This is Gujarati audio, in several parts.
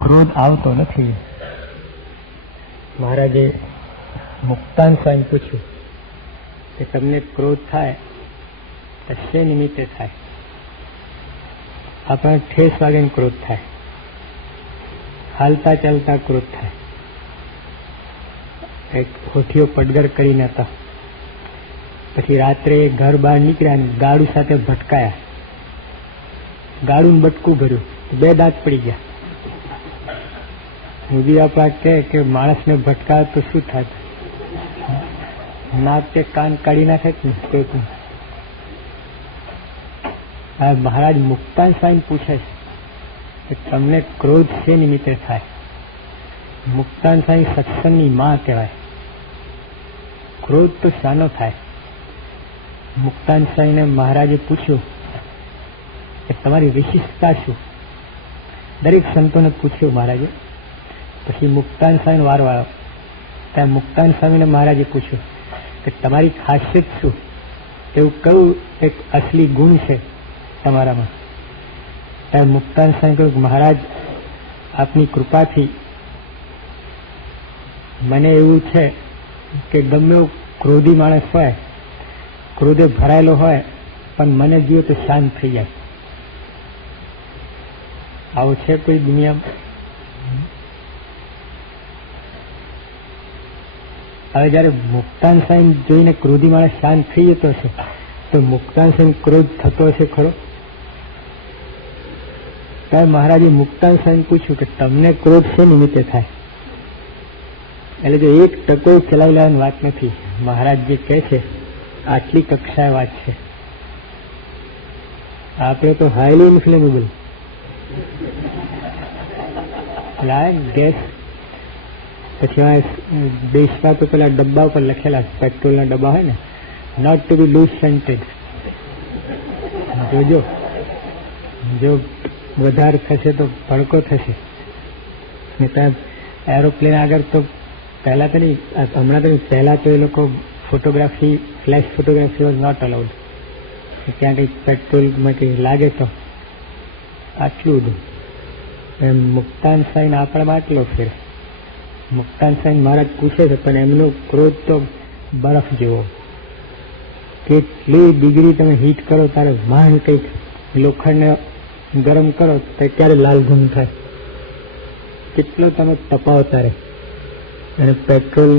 ક્રોધ આવતો નથી. મહારાજે મુક્તાન સ્વામી પૂછ્યું કે તમને ક્રોધ થાય તો શે નિમિત્તે થાય? આપણને ઠેસ વાગે ક્રોધ થાય, હાલતા ચાલતા ક્રોધ થાય. એક હોઠીઓ પડગર કરીને હતા, પછી રાત્રે ઘર બહાર નીકળ્યા અને ગાડું સાથે ભટકાયા. ગાડું બટકું ભર્યું, 2 દાંત પડી ગયા. મોદી આપણા કે માણસને ભટકાવે તો શું થાય? નાક કે કાન કાઢી નાખે ને કોઈ. મહારાજ મુક્તાન સ્વામી પૂછે છે કે તમને ક્રોધ શે નિમિત્તે થાય? મુક્તાન સ્વામી સત્સંગની માં કહેવાય. ક્રોધ તો શાનો થાય? મુક્તાન સ્વામીને મહારાજે પૂછ્યું કે તમારી વિશિષ્ટતા શું? દરેક સંતોને પૂછ્યું મહારાજે. પછી મુક્તાન સ્વામીનો વારો આવ્યો. ત્યાં મુક્તાન સ્વામીને મહારાજે પૂછ્યું કે તમારી ખાસિયત શું? એવું કયું એક અસલી ગુણ છે તમારામાં? ત્યારે મુક્તાન સ્વામી કહ્યું કે મહારાજ, આપની કૃપાથી મને એવું છે કે ગમે એવો ક્રોધી માણસ હોય, ક્રોધે ભરાયેલો હોય, પણ મને જુએ તો શાંત થઈ જાય. આવું છે કોઈ દુનિયામાં? હવે જયારે મુક્તાન સ્વામી જોઈને ક્રોધી માણસ શાંત થઈ જતો હશે તો મુક્તાન સ્વામી ક્રોધ થતો હશે ખરો? ત્યારે મહારાજે મુક્તાન સ્વામી પૂછ્યું કે તમને ક્રોધ શે નિમિત્તે થાય? એટલે જો 1% ચલાવી લેવાની વાત નથી. મહારાજ જે કહે છે આટલી કક્ષાએ વાત છે. આપણે તો હાઈલી ઇન્ફ્લેમેબલ. ગેસ પછી દેશમાં તો પેલા ડબ્બા ઉપર લખેલા, પેટ્રોલના ડબ્બા હોય ને, not two B loose scented. જોજો, જો વધારે થશે તો ભડકો થશે. એરોપ્લેન આગળ તો પહેલા તો નહીં, હમણાં તો નહીં, પહેલા તો એ લોકો photography, flash photography was not allowed. ત્યાં કંઈક પેટ્રોલમાં કંઈ લાગે તો આટલું બધું. એમ મુક્તાન સ્વામીને આપણામાં આટલો ફેર. મુક્તાન સ્વામી મહારાજ પૂછે છે, પણ એમનો ક્રોધ તો બરફ જેવો. કેટલી ડિગ્રી તમે હીટ કરો ત્યારે માંડ કંઈક લોખંડને ગરમ કરો તો ક્યારે લાલ ગુમ થાય. કેટલો તમે તપાવો ત્યારે. અને પેટ્રોલ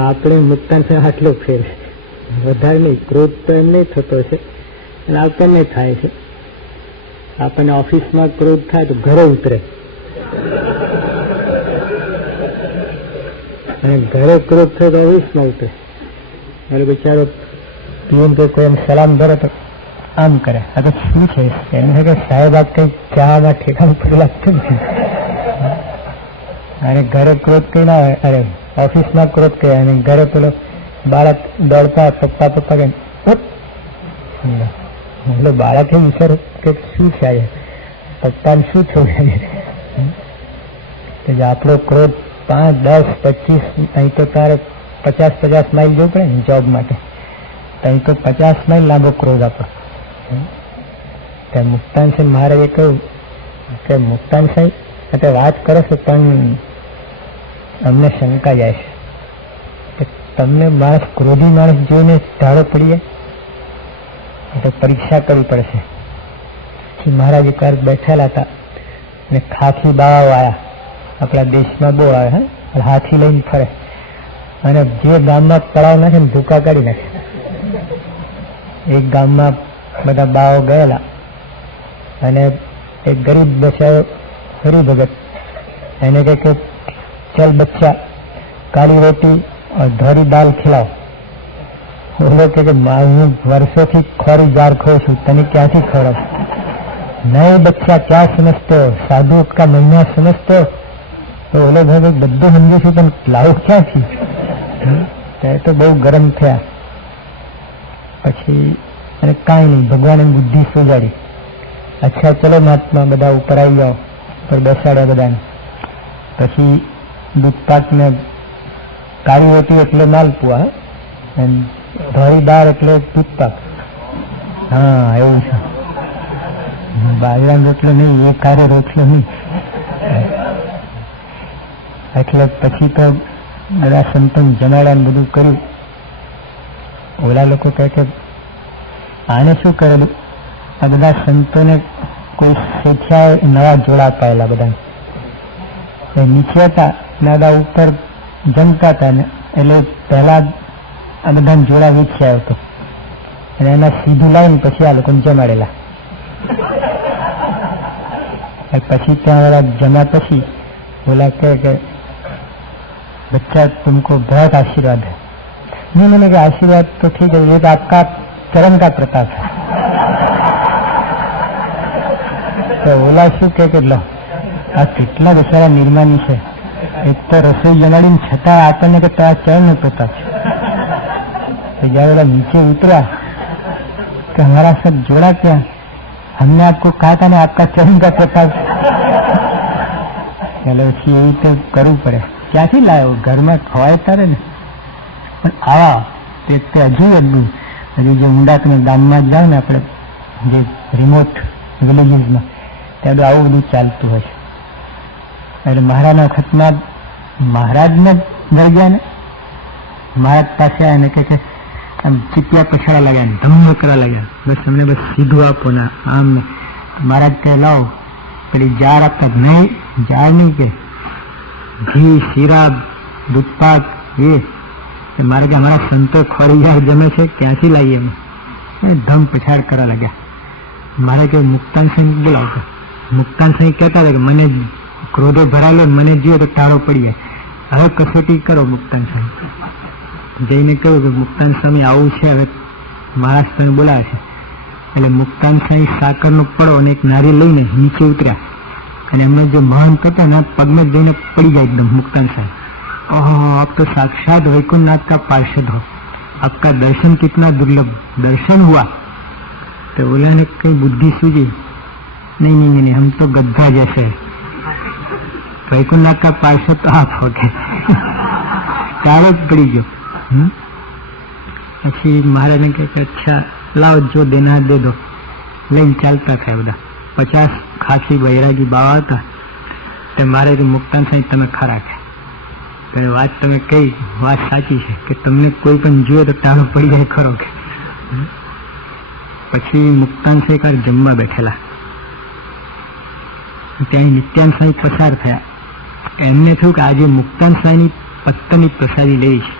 આપણે મુક્તાન સ્વામી આટલો ફેર. વધારે નહીં. ક્રોધ તો એમ નહીં થતો છે અને આપણને થાય છે. આપણને ઓફિસમાં ક્રોધ થાય તો ઘરે ઉતરે, અને ઘરે ક્રોધ થાય તો ઓફિસમાં ઉતરે. એટલે બિચારો પીએમ કે કોઈ એમ સલામ ધરે તો આમ કરે. આ તો શું છે? એમ છે કે સાહેબ આ કંઈ ચામાં ઠેકાણ પર લાગતું નથી. અને ઘરે ક્રોધ કઈ ના હોય, અરે ઓફિસમાં ક્રોધ કહે, અને ઘરે પેલો બાળક દોડતા પપ્પા પપ્પા કે એટલે બાળક એમ વિચાર કે શું છે પપ્પાને શું થયું? આપણો ક્રોધ 5, 10, 25, અહીં તો તારે 50 માઇલ જવું પડે ને જોબ માટે, અહીં તો 50 માઇલ લાંબો ક્રોધ આપણો. ત્યાં મુક્તાન સાહેબ મહારાજે કહ્યું કે મુક્તાન સાહેબ એટલે વાત કરો છો પણ અમને શંકા જાય છે કે તમને માણસ ક્રોધી માણસ જોઈને ધાડો પડી જાય એટલે પરીક્ષા કરવી પડશે. પછી મહારાજ એકવાર બેઠેલા હતા અને ખાખી બાવાઓ આવ્યા. આપણા દેશમાં બહુ આવે, હાથી લઈને ફરે અને જે ગામમાં તળાવ નાખે ને ધુકા કાઢી નાખે. એક ગામમાં બધા બાવો ગયેલા અને એક ગરીબ બચારો હરિભગત એને કહે કે ચલ બચ્ચા કાળી રોટી और ધોરી દાલ ખિલાઓ. ઓલો કે હું વર્ષોથી ખોરી જાર ખાઉં છું, તને ક્યાંથી ખવડાવ? નહીં બચ્ચા ક્યાં સમજતો, સાધુ કા મહિના સમજતો. તો ઓલો ભાઈ બધું સમજુ છું પણ લાવું ક્યાંથી? ત્યારે તો બહુ ગરમ થયા. પછી અને કાંઈ નહીં, ભગવાને બુદ્ધિ સુજાડી. અચ્છા ચલો મહાત્મા બધા ઉપર આવી જાઓ. પર બેસાડ્યા બધાને. પછી દૂધપાક ને કાળી રોટી એટલે માલપુઆ, ધોળી દાળ એટલે દૂધપાક. હા એવું છે. બાજરાનો રોટલો નહીં, એ કારે રોટલો નહીં. એટલે પછી તો બધા સંતોને જમાડ્યા બધું કર્યું. ઓલા લોકો કહે કે આને શું કરેલું? આ બધા સંતોને કોઈ શેઠિયાએ નવા જોડા અપાયેલા બધા. નીચે હતા દાદા ઉપર જમતા હતા ને એટલે પહેલા આ બધા જોડા વેચ્યા હતો અને એના સીધું લાવીને પછી આ લોકોને જમાડેલા. પછી ત્યાં વાળા જમા પછી બોલા કે बच्चा तुमको बहुत आशीर्वाद है. नहीं मैंने कहा आशीर्वाद तो ठीक है, ये तो आपका चरण का प्रताप है. तो बोला શું કે લો આ કેટલા બિચારા નિર્માની છે, એક તો રસોઈ જમાડીને છતાં આપણને કે તારા ચરણ નો પ્રતાપ છે. જયારે બધા નીચે ઉતરા કે हमारा सब जोड़ा क्या, हमने आपको कहा था ना आपका चरण का प्रताप. चलो પછી એવી રીતે કરવું પડે. ક્યાંથી લાવ્યો? ઘરમાં ખવાય તારે ને. પણ આવા તે હજુ અદભુત, હજુ જે ઊંડાકને ગામમાં જ જાય ને આપણે જે રિમોટ વિલેજીસમાં ત્યાં આવું બધું ચાલતું હોય છે. એટલે મહારાજના વખતમાં મહારાજને જ મળી ગયા ને, મહારાજ પાસે આવીને કહે છે આમ ચીપિયા પછાડા લાગ્યા ને ધમ કરવા લાગ્યા, બસ અમને બસ સીધું આપો ને આમ. મહારાજ કહે લાવો પેલી જાર આપતા નહીં, જાર નહીં કે ઘી શીરા દૂધપાક એ મારે કે અમારા સંતો ખોરી યાર જમે છે ક્યાંથી લાવીએ અમે? ધમ પછાડ કરવા લાગ્યા. મારે કે મુક્તાન સાંઈ બોલાવતો. મુક્તાન સાંઈ કહેતા હતા કે મને ક્રોધે ભરાયેલો મને જોઈએ તો ટાળો પડી જાય, હવે કસોટી કરો. મુક્તાન સાંઈ જઈને કહ્યું કે મુક્તાન સ્વામી આવું છે, હવે મહારાષ્ટ્રને બોલાવે છે. એટલે મુક્તાન સાંઈ સાકરનો પડો અને એક નારી લઈને નીચે ઉતર્યા અને એમને જો મહંત હતા ને પગમાં જઈને પડી જાય એકદમ. મુક્તાન સાહેબ, ओह आप तो साक्षात वैकुंठनाथ का पार्षद हो, आपका दर्शन कितना दुर्लभ. दर्शन हुआ तो बोला ने कई बुद्धि सूझी? नहीं नहीं नहीं, हम तो गद्दा जैसे, वैकुंठनाथ का पार्षद तो आप हो गए. तारो જ પડી ગયો. પછી મહારાજને કહે કે અચ્છા લાવો જો દેના દે દો. લઈને ચાલતા થયા બધા. 50 ખાસી બૈરાગી બાવા હતા. તે મારે કે મુક્તાન સાહેબ તમે ખરા છે, વાત તમે કઈ વાત સાચી છે કે તમને કોઈ પણ જોઈએ તો ટાળો પડી જાય ખરો કે. પછી મુક્તાન સાહેબ જમવા બેઠેલા, ત્યાં નિત્યાન સાહેબ પસાર થયા. એમને થયું કે આજે મુક્તાન સાહેબની પત્તની પ્રસાદી લઈશ,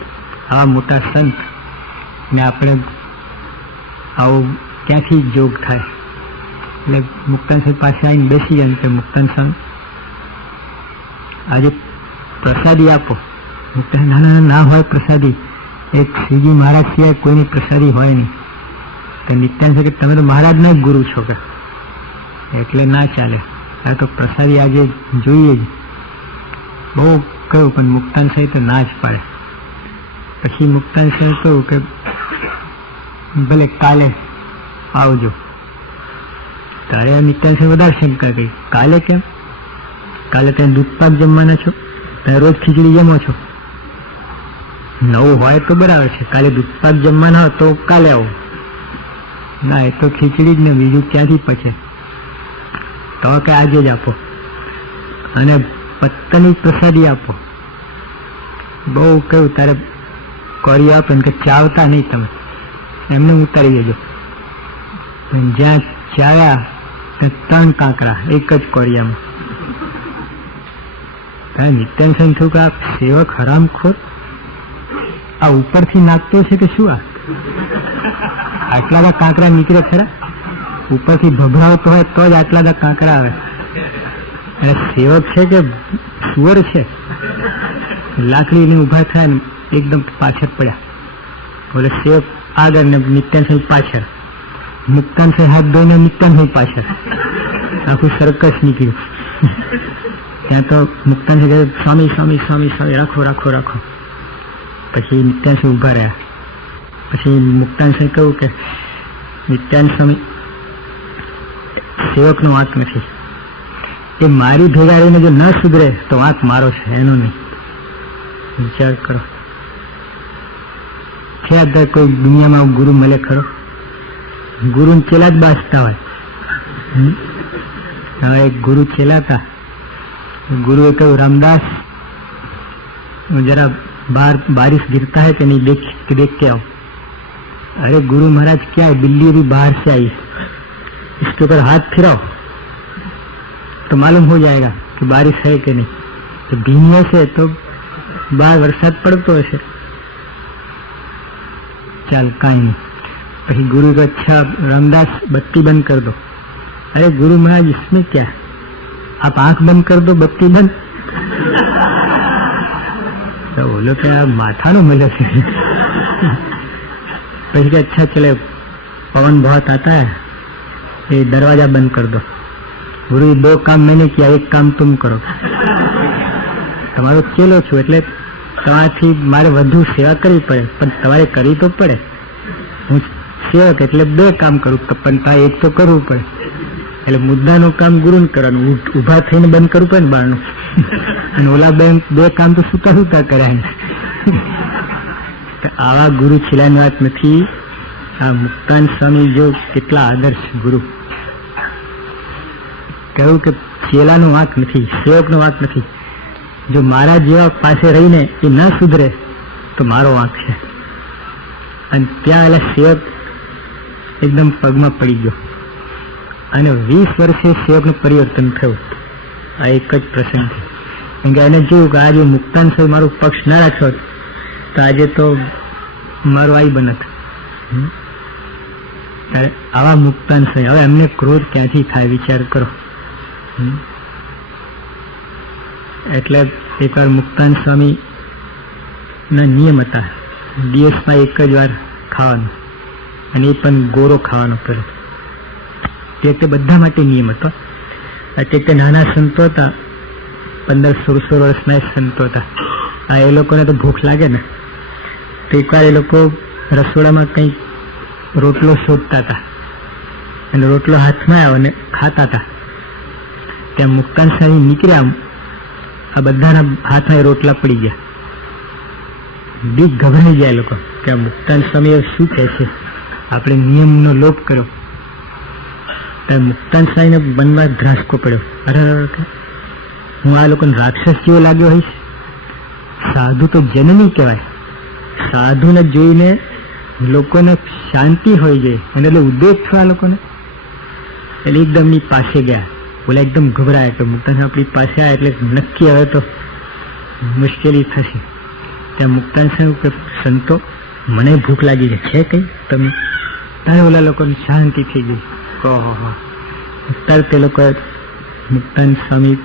આવા મોટા સંત ને આપણે આવો ક્યાંથી જોગ થાય. એટલે મુક્તાન સાહેબ પાસે આવીને બેસી ગયા કે મુક્તાન સાહેબ આજે પ્રસાદી આપો. ના ના ના હોય પ્રસાદી, એક શ્રીજી મહારાજ સિવાય કોઈની પ્રસાદી હોય નહીં. તો નિત્યાન સાહેબ તમે તો મહારાજના જ ગુરુ છો કે એટલે ના ચાલે, આ તો પ્રસાદી આજે જોઈએ જ. બહુ કહ્યું પણ મુક્તાન સાહેબ તો ના જ પાડે. પછી મુક્તાન સાહેબ કહ્યું કે ભલે કાલે આવજો. તારે નિત્યાન સાહેબ વધારે શંકા કરી, કાલે કેમ? કાલે ત્યાં દૂધપાક જમવાના છો, તમે રોજ ખીચડી જમો છો. નવું હોય તો બરાબર છે, કાલે દૂધપાક જમવાના હોય તો કાલે આવો. ના એ તો ખીચડી જ ને, બીજું ક્યાંથી પચે? તો કે આજે જ આપો અને પત્તની પ્રસાદી આપો. બહુ કહ્યું તારે કરી આપે કે ચાવતા નહીં તમે, એમને ઉતારી દેજો. પણ જ્યાં ચાવ્યા ત્યાં 3 કાંકરા એક જ કોરિયામાં. નિત્યાન સાહેબ થયું કે આ સેવક હરામખોર આ ઉપરથી નાખતો છે કે શું? આટલા બધા કાંકરા નીકળે ખરા? ઉપરથી ભભરાવતો હોય તો જ આટલા બધા કાંકરા આવે. અને સેવક છે કે સુવર છે? લાકડીને ઉભા થયા ને એકદમ પાછળ પડ્યા. બોલે સેવક આગળ ને નિત્યાન સાહેબ પાછળ. મુક્તાન સાહેબ હાથ ધોઈને નિત્યાન સાહેબ પાછળ. આખું સર્કસ નીકળ્યું. ત્યાં તો મુક્તાન સાહેબ સ્વામી સ્વામી સ્વામી સ્વામી રાખો રાખો રાખો. પછી નિત્યાન સાહેબ ઉભા રહ્યા. પછી મુક્તાન સાહેબ કહ્યું કે નિત્યાન સ્વામી સેવકનો વાંક નથી, એ મારી ભેગા રહીને જો ન સુધરે તો વાંક મારો છે, એનો નહીં. વિચાર કરો, છે અત્યારે કોઈ દુનિયામાં ગુરુ મળે ખરો? ગુરુ ચેલા જ બાસતા હોય. હવે એક ગુરુ ચેલા હતા. ગુરુએ કહ્યું રામદાસ जरा बाहर बारिश गिरता है कि नहीं देख के आओ। अरे गुरु महाराज क्या है, बिल्ली अभी बाहर से आई, इसके ऊपर हाथ फिराओ तो मालूम हो जाएगा कि बारिश है कि नहीं। तो भीनिया से तो बाहर वरसाद पड़तो हशे। चल काई नहीं। પછી गुरु को अच्छा रामदास बत्ती बंद कर दो। अरे गुरु महाराज इसमें क्या है, आप आंख बंद कर दो बत्ती बंद। तो बोलो कि आप माथा नो मजा से। પછી કે अच्छा चले पवन बहुत आता है, ये दरवाजा बंद कर दो। गुरु 2 काम मैंने किया, 1 काम तुम करो। તમારો ચેલો છું એટલે તમારાથી મારે વધુ સેવા કરવી પડે, પણ તમારે કરવી તો પડે। હું સેવક એટલે 2 કામ કરું, પણ તારે 1 તો કરવું પડે। એટલે મુદ્દાનું કામ ગુરુને કરવાનું, ઉભા થઈને બંધ કરવું પડે ને બારનું, અને ઓલા 2 કામ તો સુતા કર્યા। આવા ગુરુ છેલ્લાની વાત નથી। આ મુક્તાનંદ સ્વામી જો કેટલા આદર્શ ગુરુ, કહ્યું કે ચેલાનો વાંક નથી, સેવકનો વાંક નથી। જો મારા જેવા પાસે રહીને એ ના સુધરે તો મારો વાંક છે। અને ત્યાં એટલે સેવક એકદમ પગમાં પડી ગયો અને 20 વર્ષે સેવકનું પરિવર્તન થયું। આ એક જ પ્રસંગથી, કેમ કે એને જોયું કે આજે મુક્તાનંદ સ્વામી મારો પક્ષ ના રાખ્યો તો આજે તો મારું આઈ બનત। આવા મુક્તાનંદ સ્વામી, હવે એમને ક્રોધ ક્યાંથી થાય વિચાર કરો। એટલે એકવાર મુક્તાનંદ સ્વામી ના નિયમ હતા, દિવસમાં 1 જ વાર ખાવાનું, અને એ પણ ગોરો ખાવાનો પેલો। તે બધા માટે નિયમ હતો। તે નાના સંતો હતા, 15-16 વર્ષના સંતો હતા। આ એ લોકોને તો ભૂખ લાગે ને, તો એકવાર એ લોકો રસોડામાં કંઈક રોટલો શોધતા હતા અને રોટલો હાથમાં આવ્યો અને ખાતા હતા। ત્યાં મુક્તાનંદ સ્વામી નીકળ્યા, આ બધાના હાથમાં રોટલા પડી ગયા। બીક ગભરાઈ ગયા લોકો કે આ મુક્તાનંદ સ્વામી શું કહે છે, આપણે નિયમનો લોપ કર્યો। ત્યારે મુક્તાનંદ સ્વામીને મનમાં ધ્રાસકો પડ્યો, અરે હું આ લોકોને રાક્ષસ જેવો લાગ્યો હોઈશ? સાધુ તો જનની કહેવાય, સાધુને જોઈને લોકોને શાંતિ હોય જાય, અને એટલે ઉદ્દેશ છો આ લોકોને। એટલે એકદમની પાસે ગયા, બોલે એકદમ ગભરાય કે મુક્તાનંદ આપણી પાસે આવે એટલે નક્કી હવે તો મુશ્કેલી થશે। ત્યાં મુક્તાનંદ સ્વામી કે સંતો મને ભૂખ લાગી છે કઈ તમે? ત્યારે ઓલા લોકોને શાંતિ થઈ ગઈ। કહો ત્યારે તે લોકોએ મુક્તાનંદ સ્વામી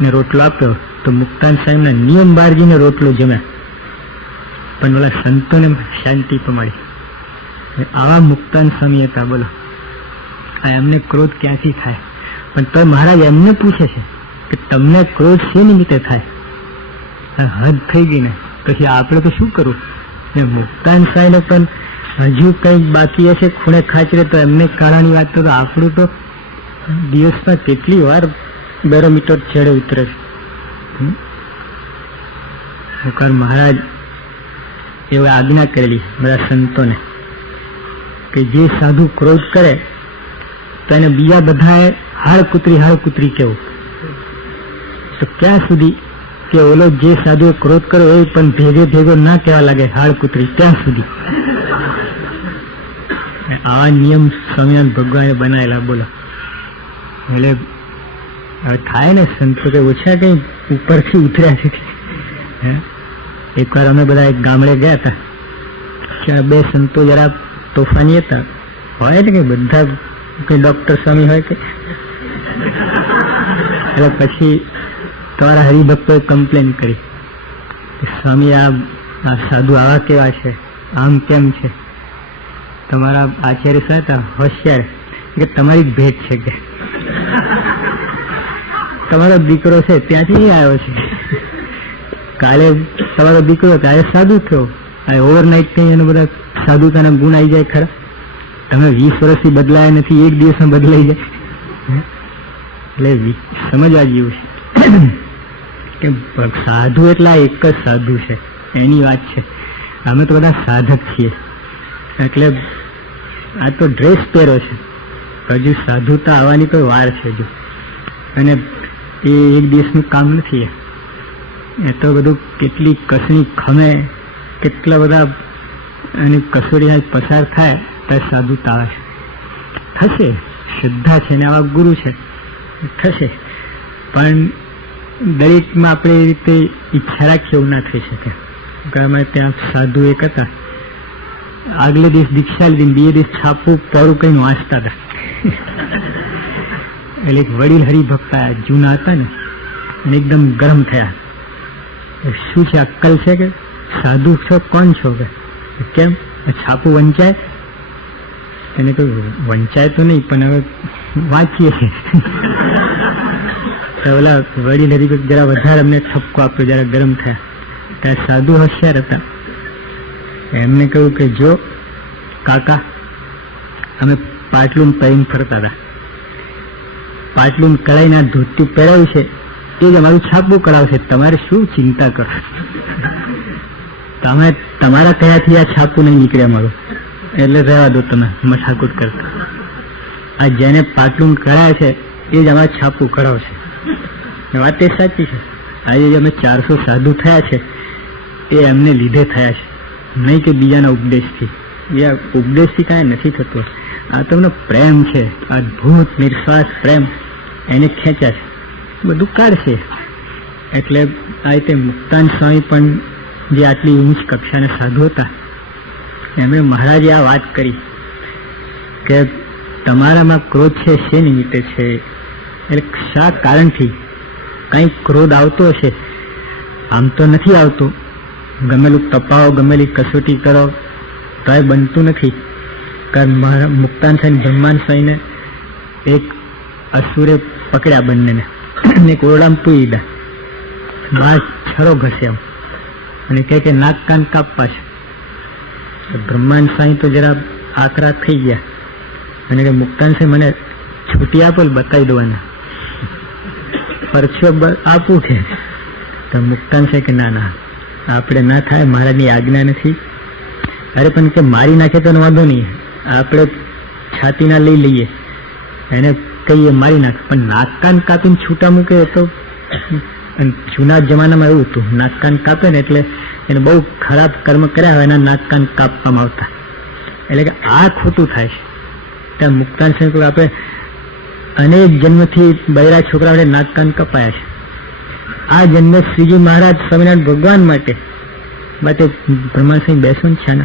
ને રોટલો આપ્યો તો મુક્તાનંદ સ્વામીના નિયમ બારજીને રોટલો જમ્યા, પણ ઓલા સંતોને શાંતિ પણ મળી। આવા મુક્તાનંદ સ્વામી હતા। બોલો આ એમને ક્રોધ ક્યાંથી થાય? પણ તો મહારાજ એમને પૂછે છે કે તમને ક્રોધ શી નિમિત્તે થાય? હદ થઈ ગઈ ને, પછી આપણે તો શું કરવું? ને મુક્તાનંદ સ્વામીને પણ હજુ કંઈક બાકી હશે ખૂણે ખાચરે તો એમને કાળાની વાત તો આપણું તો દિવસમાં કેટલી વાર બેરોમીટર છેડે ઉતરે છે। મહારાજ એવી આજ્ઞા કરેલી બધા સંતોને કે જે સાધુ ક્રોધ કરે તો એને બીજા બધાએ હાળ કૂતરી કેવું। તો ક્યાં સુધી કે ઓલો જે સાધુએ ક્રોધ કર્યો એ પણ ભેગો ના કહેવા લાગે હાળ કૂતરી, ત્યાં સુધી। આવા નિયમ સ્વામિનારાયણ ભગવાને બનાવેલા। બોલો એટલે હવે થાય ને સંતો કે ઓછા કઈ ઉપરથી ઉતર્યા છે। એકવાર અમે બધા એક ગામડે ગયા હતા, ત્યાં 2 સંતો જરા તોફાની હતા, હોય ને કે બધા કઈ ડોક્ટર સ્વામી હોય કે, એટલે પછી તમારા હરિભક્તોએ કમ્પ્લેન કરી કે સ્વામી આ સાધુ આવા કેવા છે, આમ કેમ છે? તમારા આચાર્ય હતા હોશિયાર કે તમારી ભેટ છે કે તમારો દીકરો છે ત્યાંથી આવ્યો છે, કાલે તમારો દીકરો કાલે સાધુ થયો, ઓવરનાઇટ કઈ એનું બધા સાધુતાના ગુણ આવી જાય ખરા? તમે 20 વર્ષથી બદલાયા નથી, 1 દિવસમાં બદલાઈ જાય। એટલે સમજવા જેવું છે કે સાધુ એટલે એક જ સાધુ છે, એની વાત છે। અમે તો બધા સાધક છીએ, એટલે આ તો ડ્રેસ પહેરો છે, હજુ સાધુતા આવવાની કોઈ વાર છે જો, અને એ 1 દિવસનું કામ નથી। એ તો બધું કેટલી કસણી ખમે, કેટલા બધા એની કસોટી પસાર થાય ત્યારે સાધુ તાળે થશે. શ્રદ્ધા છે ને આવા ગુરુ છે થશે, પણ દરેકમાં આપણે એ રીતે ઈચ્છા રાખીએ એવું ના થઈ શકે. અમે ત્યાં સાધુ એક હતા, આગલે દિવસ દીક્ષા લીધી, બીજે દિવસ છાપું પરું કઈ વાંચતા હતા. એટલે એક વડીલ હરિભક્ત જૂના હતા ને, અને એકદમ ગરમ થયા. શું છે, અક્કલ છે કે સાધુ છો, કોણ છો કે કેમ છાપું વંચાય? એને કહ્યું વંચાય તો નહીં, પણ હવે વાંચીએ છીએ. ઓલા વડીલ હરિભક્ત જરા વધારે અમને ઠપકો આપ્યો, જરા ગરમ થયા. ત્યારે સાધુ હોશિયાર હતા, એમને કહ્યું કે જો કાકા, અમે પાટલું પહેરીને ફરતા હતા, પાટલું કળાઈના ધોતી પહેરાવ્યું છે, એ જ અમારું છાપું કરાવશે, તમારે શું ચિંતા કરો? તમે તમારા કયાથી આ છાપું નહીં નીકળે અમારું, એટલે રહેવા દો, તમે મઠાકૂટ કરતા. આ જેને પાટલું કરાય છે એ જ અમારે છાપું કરાવશે. વાત એ સાચી છે. આજે જે અમે 400 સાધુ થયા છે એ એમને લીધે થયા છે, નહીં કે બીજાના ઉપદેશથી. એ ઉપદેશથી કાંઈ નથી થતું. આ તમને પ્રેમ છે, અદભુત નિર્સ્વાર્થ પ્રેમ, એને ખેંચ્યા છે, બધું કાઢશે. એટલે આ રીતે મુક્તાન સ્વામી પણ જે આટલી ઊંચ કક્ષાના સાધુ હતા, એમણે મહારાજે આ વાત કરી કે તમારામાં ક્રોધ છે શે નિમિત્તે છે, એટલે શા કારણથી કંઈક ક્રોધ આવતો હશે. આમ તો નથી આવતો, ગમેલું તપાવો, ગમેલી કસોટી કરો તોય બનતું નથી. કારણ મુક્તાન સ્વામી બ્રહ્માન સ્વામીને એક અસુરે પકડ્યા બંનેને, એક ઓરડામાં પૂરી દીધા, માર છરો ઘસ્યા અને કે નાક કાન કાપવા છે. બ્રહ્માન સ્વામી તો જરા આકરા થઈ ગયા અને કે મુક્તાન સ્વામી મને છૂટી આપો, બતાવી દવાના પરછો આપું છે. તો મુક્તાન છે કે ના ના, આપણે ના થાય, મહારાજની આજ્ઞા નથી. અરે પણ કે મારી નાખે તો વાંધો નહીં, આપણે છાતીના લઈ લઈએ, એને કહીએ મારી નાખ, પણ નાક કાન કાપીને છૂટા મૂકે તો જૂના જમાનામાં એવું હતું, નાક કાન કાપે ને એટલે એને બહુ ખરાબ કર્મ કર્યા હોય એના નાક કાન કાપવામાં આવતા. એટલે કે આ ખોટું થાય છે. ત્યાં મુક્તાન છે આપણે અનેક જન્મથી બૈરા છોકરા માટે નાક કાન કપાયા છે. આ જન્મ શ્રીજી મહારાજ સ્વામિનારાયણ ભગવાન માટે બ્રહ્માન સિંહ બેસવું છે ને,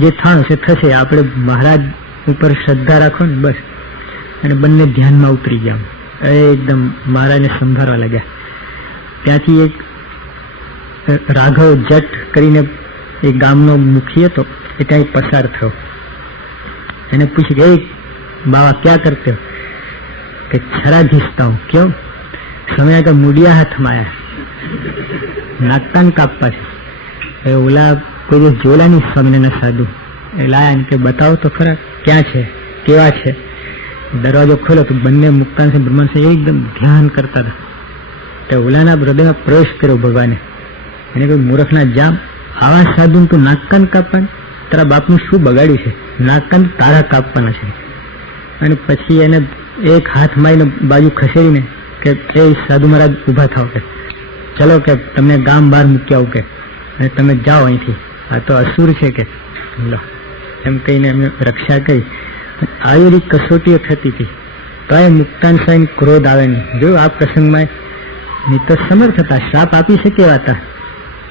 જે થાણ છે થશે. આપણે મહારાજ ઉપર શ્રદ્ધા રાખો ને બસ, અને બંને ધ્યાનમાં ઉતરી ગયા, એકદમ મહારાજને સંભાળવા લાગ્યા. ત્યાંથી એક રાઘવ જટ કરીને એક ગામનો મુખી હતો, એ ત્યાં પસાર થયો. એને પૂછ્યું કે બાવા ક્યાં કરતે હો? કે છરા ઘીસતા હું. ક્યો? સમય તો મુડિયા હાથમાં આવ્યા, નાકતાન કાપવા છે. એ ઓલા કોઈ જે જોલાની સ્વામિનારાયણ સાધુ એ લાયા કે બતાવો તો ખરા ક્યાં છે, કેવા છે. દરવાજો ખોલ્યો તો બંને મુક્તાન છે બ્રહ્માન છે એકદમ ધ્યાન કરતા હતા. તો ઓલાના હૃદયમાં પ્રવેશ કર્યો ભગવાને. એને કોઈ મૂર્ખના જામ, આવા સાધુ તું નાકકાન કાપવાનું, તારા બાપનું શું બગાડ્યું છે? નાકકાન તારા કાપવાના છે. અને પછી એને એક હાથ મારીને બાજુ ખસેડીને કે એ સાધુ મહારાજ ઊભા થાવ, કે ચલો કે તમને ગામ બહાર મૂકી આવું, કે અને તમે જાઓ અહીંથી, આ તો અસુર છે કે લો, એમ કહીને એમને રક્ષા કરી. આવી રીતે કસોટીઓ થતી હતી તો એ મુક્તાન સ્વામી ક્રોધ આવે નહીં. જો આ પ્રસંગમાં નહીં તો સમર્થ હતા, શ્રાપ આપી શકે એવા હતા.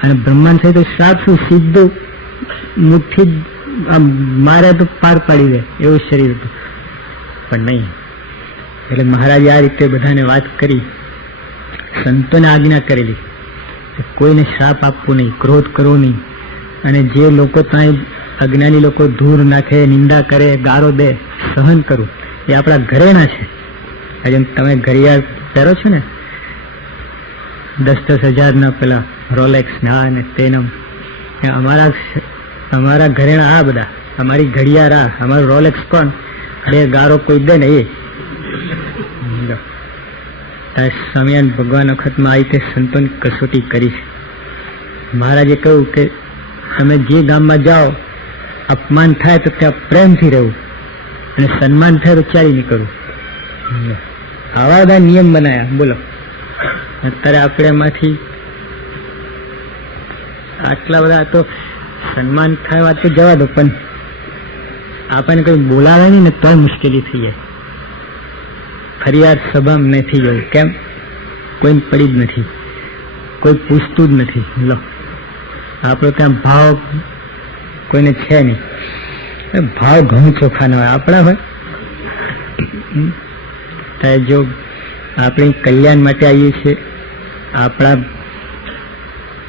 અને બ્રહ્માંડ સાહેબ તો શ્રાપ શું, સીધું મુઠ્ઠી મારે તો પાર પાડી દે એવું શરીર હતું, પણ નહીં. એટલે મહારાજે આ રીતે બધાને વાત કરી, સંતોને આજ્ઞા કરેલી કોઈને શ્રાપ આપવો નહીં, ક્રોધ કરવો નહીં. અને જે લોકો ત્યાં અજ્ઞાની લોકો ધૂળ નાખે, નિંદા કરે, ગારો દે, સહન કરવું એ આપણા ઘરેના છે. આજે તમે ઘડિયાળ પહેરો છો ને 10-10 હજારના પેલા રોલેક્સ ના ને તેનમ, અમારા ઘરેણા આ બધા, અમારી ઘડિયાળ આ, અમારું રોલેક્સ કોણ, બે ગારો કોઈ દે ને એ. સ્વામિનારાયણ ભગવાન વખતમાં આવી રીતે સંતોની કસોટી કરી છે. મહારાજે કહ્યું કે તમે જે ગામમાં જાઓ, અપમાન થાય તો ત્યાં પ્રેમથી રહેવું, અને સન્માન થાય તો ચાલી નીકળવું. આવા બધા નિયમ બનાયા. બોલો અત્યારે આપણે એમાંથી આટલા બધા તો સન્માન થાય વાત તો જવા દો, પણ આપણને કોઈ બોલાવે નહીં ને તોય મુશ્કેલી થઈ જાય. ફરિયાદ સભામાં નથી જોયું. કેમ? કોઈને પડી જ નથી, કોઈ પૂછતું જ નથી. લો, આપણો ત્યાં ભાવ કોઈને છે નહીં. ભાવ ઘણું ચોખ્ખા ના હોય, આપણા હોય. જો આપણે કલ્યાણ માટે આવીએ છીએ, આપણા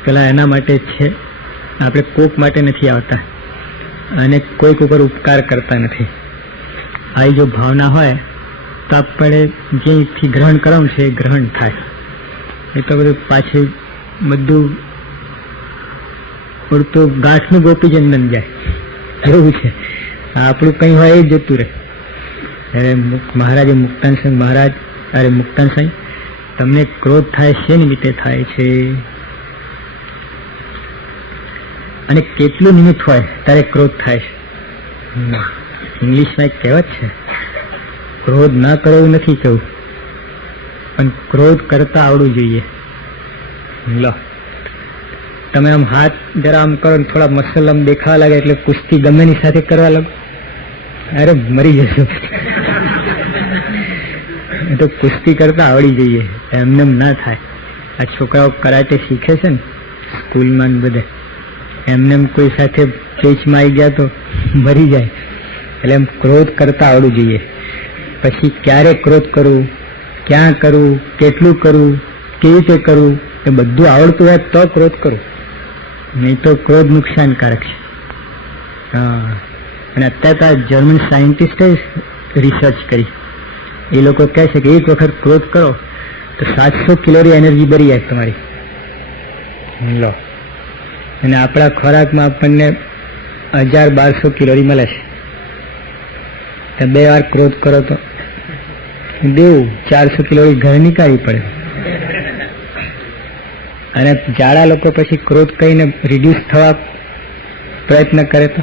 પેલા એના માટે છે, આપણે કોક માટે નથી આવતા અને કોઈક ઉપર ઉપકાર કરતા નથી. આવી જો ભાવના હોય તો આપણે જેથી ગ્રહણ કરવાનું છે એ ગ્રહણ થાય. એ તો બધું પાછું બધું ઉડતું ગાંઠનું ગોપીચંદન જાય એવું છે. આપણું કંઈ હોય એ જતું રહે. અરે મહારાજે મુક્તાન સાંઈ મહારાજ, અરે મુક્તાન સાંઈ, તમને ક્રોધ થાય છે નિમિત્તે થાય છે, અને કેટલું નિમિત્ત હોય ત્યારે ક્રોધ થાય છે. ઇંગ્લિશમાં એક કહેવત છે, ક્રોધ ના કરો એવું નથી કહ્યું, પણ ક્રોધ કરતા આવડવું જોઈએ. લો, તમે આમ હાથ જરા આમ કરો, થોડા મસલ આમ દેખાવા લાગે એટલે કુસ્તી ગમે ની સાથે કરવા લાગો, અરે મરી જશો. તો કુસ્તી કરતા આવડી જોઈએ, એમને ના થાય. આ છોકરાઓ કરાટે શીખે છે ને સ્કૂલમાં બધે, એમને કોઈ સાથે પેચમાં આવી ગયા તો મરી જાય. એટલે એમ ક્રોધ કરતા આવડવું જોઈએ. પછી ક્યારે ક્રોધ કરવું, ક્યાં કરવું, કેટલું કરવું, કેવી રીતે કરવું, એ બધું આવડતું હોય તો ક્રોધ કરવું, નહીં તો ક્રોધ નુકસાનકારક છે. હા, અને અત્યારે તો જર્મન સાયન્ટિસ્ટે રિસર્ચ કરી, એ લોકો કહે છે કે એક વખત ક્રોધ કરો તો 700 કેલોરી એનર્જી બળી જાય તમારી. લો, અને આપણા ખોરાકમાં આપણને 1000-1200 કેલોરી મળે છે. 2 વાર ક્રોધ કરો તો દેવું 400 કેલોરી ઘર નીકાળવી પડે. અને જાડા લોકો પછી ક્રોધ કહીને રિડ્યુસ થવા પ્રયત્ન કરે તો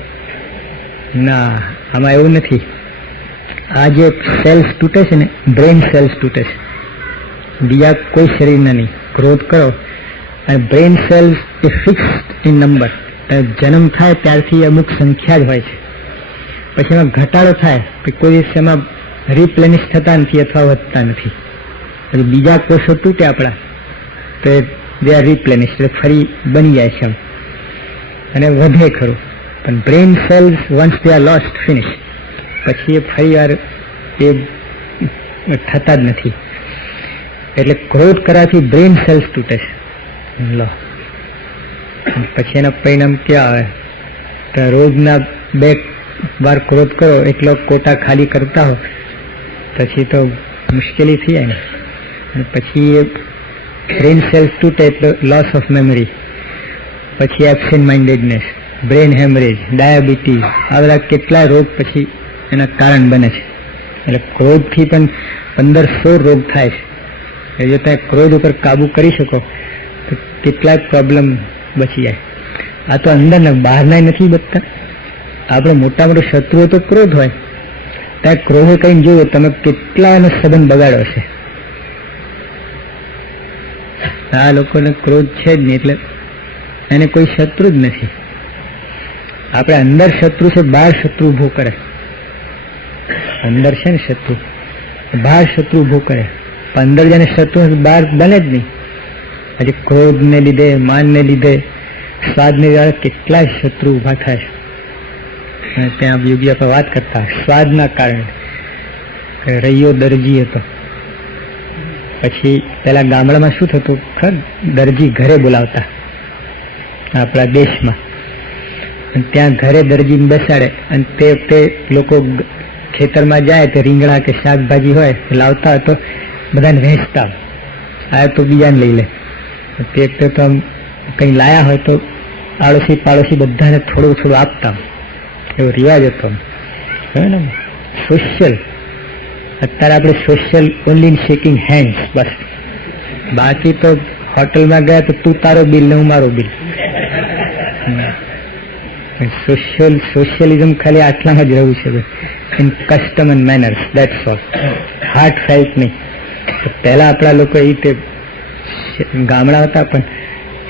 ના, આમાં એવું નથી. આ જે સેલ્સ તૂટે છે ને, બ્રેન સેલ્સ તૂટે છે, બીજા કોઈ શરીરના નહીં. ક્રોધ કરો અને brain cells are fixed in number, જન્મ થાય ત્યારથી અમુક સંખ્યા જ હોય છે. પછી એમાં ઘટાડો થાય કે કોઈ દિવસ એમાં રિપ્લેનિશ થતા નથી અથવા વધતા નથી. પછી બીજા કોષો તૂટે આપણા તો દે આર રિપ્લેનિશ, એટલે ફરી બની જાય છે અને વધે ખરું. પણ brain cells once they are lost finish, પછી એ ફરી વાર એ થતા જ નથી. એટલે ક્રોધ કરવાથી બ્રેન સેલ્સ તૂટે છે. લો, પછી એના પરિણામ ક્યાં આવે? તો રોજના 2 વાર ક્રોધ કરો, એકલો કોટા ખાલી કરતા હો, પછી તો મુશ્કેલી થઈ જાય ને. અને પછી એ બ્રેન સેલ્સ તૂટે એટલે લોસ ઓફ મેમરી, પછી એબ્સેન્ટ માઇન્ડેડનેસ, બ્રેન હેમરેજ, ડાયાબિટીસ, આ બધા કેટલા રોગ પછી એના કારણ બને છે. એટલે ક્રોધથી પણ 1500 રોગ થાય છે. જો તમે ક્રોધ ઉપર કાબુ કરી શકો તો કેટલાક પ્રોબ્લેમ બચી જાય. આ તો અંદરના, બહારના નથી બચતા. આપણે મોટા મોટો શત્રુઓ તો ક્રોધ હોય, ત્યાં ક્રોધે કહીને જુઓ તમે કેટલાનો સંબંધ બગાડ્યો છે. આ લોકોને ક્રોધ છે જ નહીં, એટલે એને કોઈ શત્રુ જ નથી. આપણે અંદર શત્રુ છે, બહાર શત્રુ ઉભો કરે. અંદર છે ને શત્રુ, બહાર શત્રુ ઉભો કરે. અંદર જેને શત્રુ બહાર બને જ નહીં. હજી ક્રોધને લીધે, માનને લીધે, સ્વાદને લીધે કેટલા શત્રુ ઉભા થાય છે. ત્યાં યોગી આપણે વાત કરતા સ્વાદના કારણે. રૈયો દરજી હતો, પછી પેલા ગામડામાં શું થતું, દરજી ઘરે બોલાવતા આપણા દેશમાં, ત્યાં ઘરે દરજીને બેસાડે અને તે લોકો ખેતરમાં જાય તો રીંગણા કે શાકભાજી હોય લાવતા હોય તો બધાને વહેંચતા, આ તો બીજાને લઈ લે. તે તો આમ કંઈ લાયા હોય તો આડોશી પાડોશી બધાને થોડું થોડું આપતા, એવો રિવાજ હતો. ને સોશિયલ, અત્યારે આપણે social only in shaking hands બસ. બાકી તો હોટલમાં ગયા તો તું તારો બિલ ને હું મારો બિલ. સોશિયલિઝમ ખાલી આટલામાં જ રહ્યું છે, in custom and manners, that's all. Heart felt નહીં. પહેલા આપણા લોકો એ રીતે ગામડા હતા પણ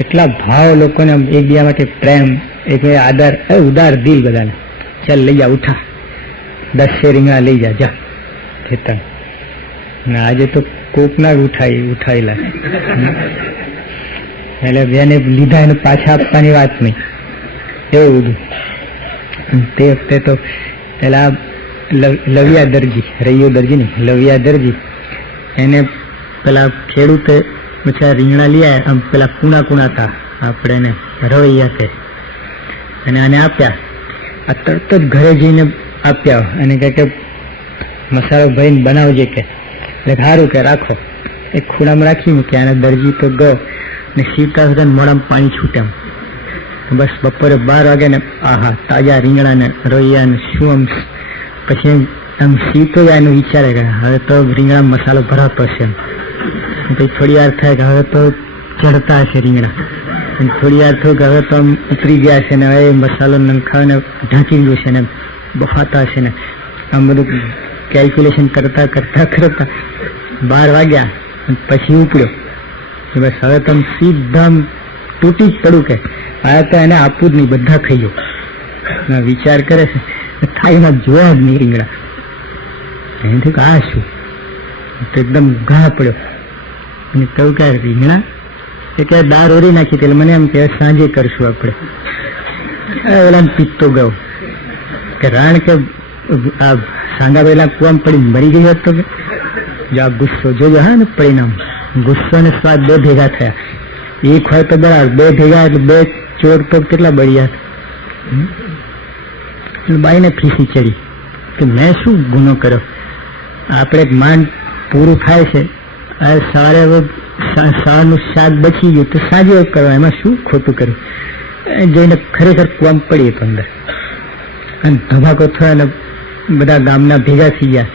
એટલા ભાવ લોકોને એકબીજા માટે પ્રેમ, એક આદર, ઉદાર દિલ બધાને. ચાલ લઈ જા, ઉઠા 10 રીંગણા લઈ જા ખેતર. આજે તો કોકના ઉઠાયેલા એટલે બેને લીધા એને પાછા આપવાની વાત નહીં, એવું બધું. તે વખતે તો પેલા લવિયા દરજી, રૈયો દરજી નહીં, લવિયા દરજી, એને પેલા ખેડૂતે પછી રીંગણા લઈ આવ્યા. આમ પેલા કુણા હતા આપણે એને રવૈયા કે, અને આને આપ્યા. આ તરત જ ઘરે જઈને આપ્યા અને કે મસાલો ભરીને બનાવજે કે. એટલે સારું કે રાખો. એક ખૂણામાં રાખી મૂક્યા અને દરજી તો ગયો ને સીવતા હતા ને મોઢામાં પાણી છૂટ્યા. બસ બપોરે 12 વાગે ને આહા તાજા રીંગણા ને રવૈયા ને શું આમ. પછી આમ સીવતો જાય એનું વિચારે કે હવે તો રીંગણા મસાલો ભરાતો હશે. પછી થોડી વાર થાય કે હવે તો ચડતા હશે રીંગણા. થોડી વાર થયું કે હવે તો આમ ઉતરી ગયા છે ને હવે મસાલો નંખાવીને ઢાંકી ગયો છે ને બફાતા હશે ને. આમ બધું કેલ્ક્યુલેશન કરતા 12 વાગ્યા. પછી ઉપડ્યો કે બસ હવે તો સીધા તૂટી જ પડું કે આ તો એને આપવું જ નહીં, બધા ખાઈ ગયો. વિચાર કરે છે, થાળીમાં જોયા જ નહીં રીંગણા. એને થયું કે આ શું, તો એકદમ ઘા પડ્યો. અને કહ્યું કે રીંગણા એ કે દાળ ઓરી નાખી. એટલે મને એમ કે સાંજે કરશું આપણે. ઓલાને પીતો ગયો કે રાણ કે આ સાંગા પહેલા કુવામાં પડી મરી ગઈ હોત તો કે જો આ ગુસ્સો જોજો. હા ને પરિણામ, ગુસ્સો ને સ્વાદ 2 ભેગા થયા. એક હોય તો બરાબર, 2 ભેગા એટલે 2 ચોર તો કેટલા બળિયા. બાઈને ફીસી ચડી કે મેં શું ગુનો કર્યો. આપણે માંડ પૂરું થાય છે, સવારે સવારનું શાક બચી ગયું તો સાંજે કરવા, એમાં શું ખોટું કર્યું. જોઈને ખરેખર કુવામાં પડી તો અંદર. અને ધમાકો થયો અને બધા ગામના ભેગા થઈ ગયા.